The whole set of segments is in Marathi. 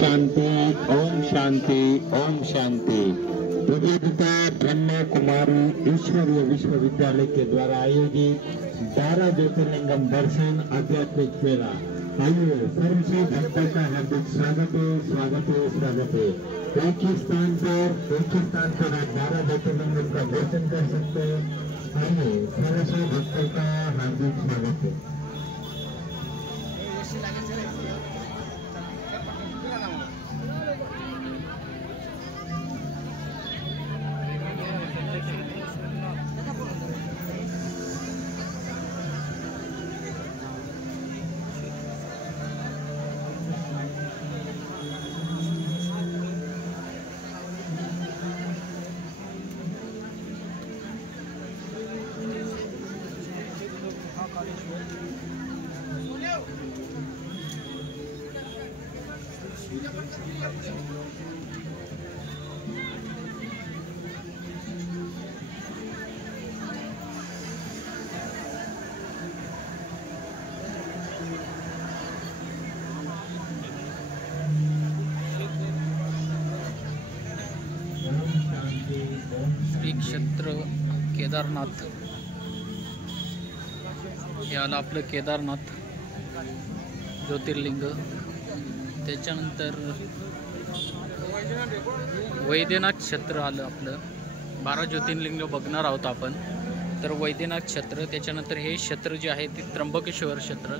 शांति ओम शांति ओम शांति। प्रबोधिता ब्रह्मा कुमारी ईश्वरीय विश्वविद्यालय के द्वारा आयोजित 12 ज्योतिर्लिंगम दर्शन आध्यात्मिक मेला। आइए सर्व भक्तों का हार्दिक स्वागत है, स्वागत है, स्वागत है। एक ही स्थान पर आप 12 ज्योतिर्लिंगम का दर्शन कर सकते हैं। आइए सर्व भक्तों का हार्दिक स्वागत है। श्री क्षेत्र केदारनाथ हे आलं आपलं केदारनाथ ज्योतिर्लिंग। त्याच्यानंतर वैद्यनाथ क्षेत्र आलं आपलं। 12 ज्योतिर्लिंग बघणार आहोत आपण। तर वैद्यनाथ क्षेत्र, त्याच्यानंतर हे क्षेत्र जे आहे ते त्र्यंबकेश्वर क्षेत्र,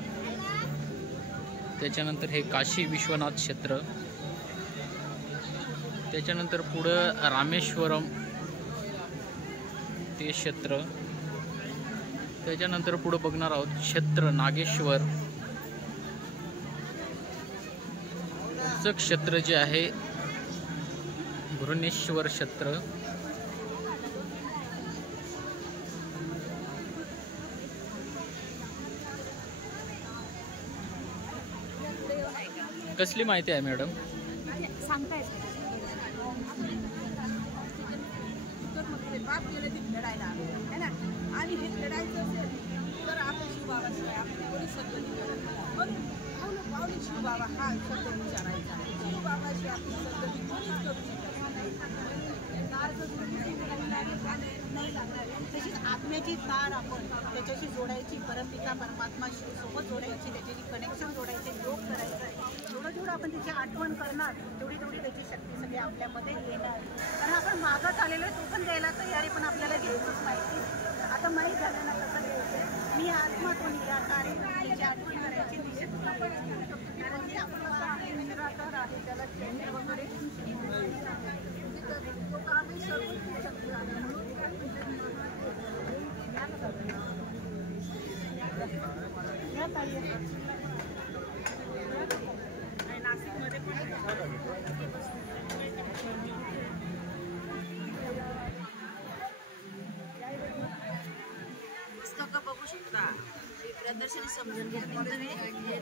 त्याच्यानंतर हे काशी विश्वनाथ क्षेत्र, त्याच्यानंतर पुढं रामेश्वरम ते क्षेत्र, त्याच्यानंतर पुढं बघणार आहोत क्षेत्र नागेश्वर चं क्षेत्र जे आहे भुवनेश्वर क्षेत्र, कसली माहिती आहे मॅडम? सांगताय बाप गेले तिथे लढायला है ना, आणि हे लढायचं असेल तर आपण शिवबाबाशिवाय आपण कोणी सगळं पण पावली शिवबाबा हा शब्द विचारायचा। शिवबाबाशिवाय आपली सगळं कोणीच करू शकत नाही लागणार। तशीच आत्म्याची तार आपण त्याच्याशी जोडायची, परंपिता परमात्मा सोबत जोडायची, त्याच्याशी कनेक्शन जोडायचे, योग करायचा। जेवढं आपण त्याची आठवण करणार तेवढी त्याची शक्ती सगळी आपल्यामध्ये येणार। कारण आपण मागत आलेलो आहे, तो पण द्यायला तयारी, पण आपल्याला घ्यायचंच माहिती। आता माहीत झालं ना कसं घ्यायचं। मी आत्मा कोणी निराकार आहे, त्याची आठवण करायची, कारण की आपण निराकार आहे, त्याला केंद्र वगैरे नाशिकमध्ये पुस्तकं बघू शकता, प्रदर्शनी समजून घ्या।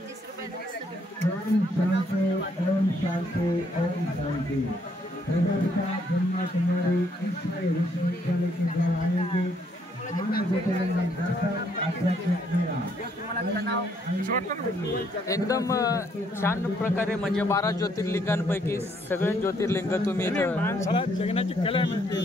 30 रुपयाचं पुस्तक ओम शांति ओम शांति। प्रबोधिता ब्रह्मा कुमारी ईश्वरीय विश्वविद्यालय के द्वारा आयोजित 12 ज्योतिर्लिंगम दर्शन आध्यात्मिक मेला। एकदम छान प्रकारे म्हणजे 12 ज्योतिर्लिंगांपैकी सगळे ज्योतिर्लिंग तुम्ही इथं माणसाला जगण्याची कला मिळते।